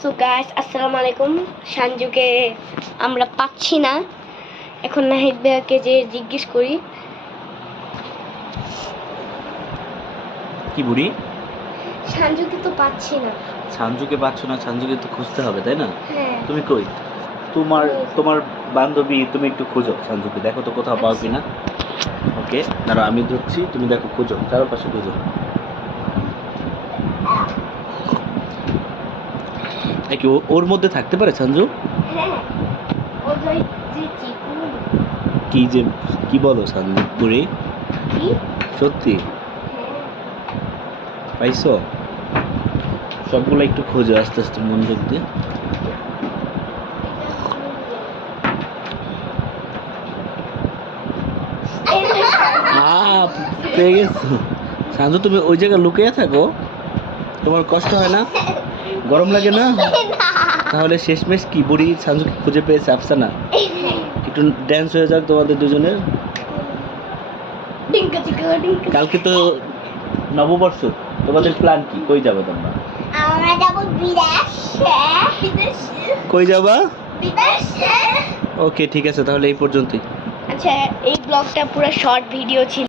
So guys আসসালামু আলাইকুম। সানজুকে আমরা পাচ্ছি না, এখন নাহিদ ভাইয়াকে যে জিজ্ঞেস করি। কি বুড়ি? সানজুকে তো পাচ্ছি না। সানজুকে পাচ্ছ না? সানজুকে তো খুঁজতে হবে, তাই না? হ্যাঁ, তুমি কই? তোমার তোমার বান্ধবী, তুমি একটু খোঁজো সানজুকে, দেখো তো কোথাও পাও কিনা। ওকে, দাঁড়াও আমি ধরছি, তুমি দেখো, খোঁজো, চারপাশে খোঁজো। কি ওর মধ্যে থাকতে পারে সঞ্জু? হ্যাঁ, ও যাই যে চিকু। কি বলো সঞ্জু বুড়ি? কি সত্যি হ্যাঁ, পাইছো? সবগুলো একটু খোঁজো আস্তে আস্তে মনোযোগ দিয়ে। পেয়ে গেছো সঞ্জু? তুমি ওই জায়গায় লুকিয়ে থাকো, তোমার কষ্ট হয় না? গরম লাগে না? তাহলে শেষমেশ কি বুড়ি সঞ্জুকে খুঁজে পেয়েছে আফসানা? একটু ড্যান্স হয়ে যাক তোমাদের দুজনের। ডিঙ্কা চিকা ডিঙ্কা। কালকে তো নববর্ষ, তোমাদের প্ল্যান কি? কই যাবে তোমরা? আমরা যাব বিদেশে। বিদেশে কই যাবা? বিদেশে। ওকে, ঠিক আছে, তাহলে এই পর্যন্তই। আচ্ছা, এই ব্লগটা পুরো শর্ট ভিডিও ছিল।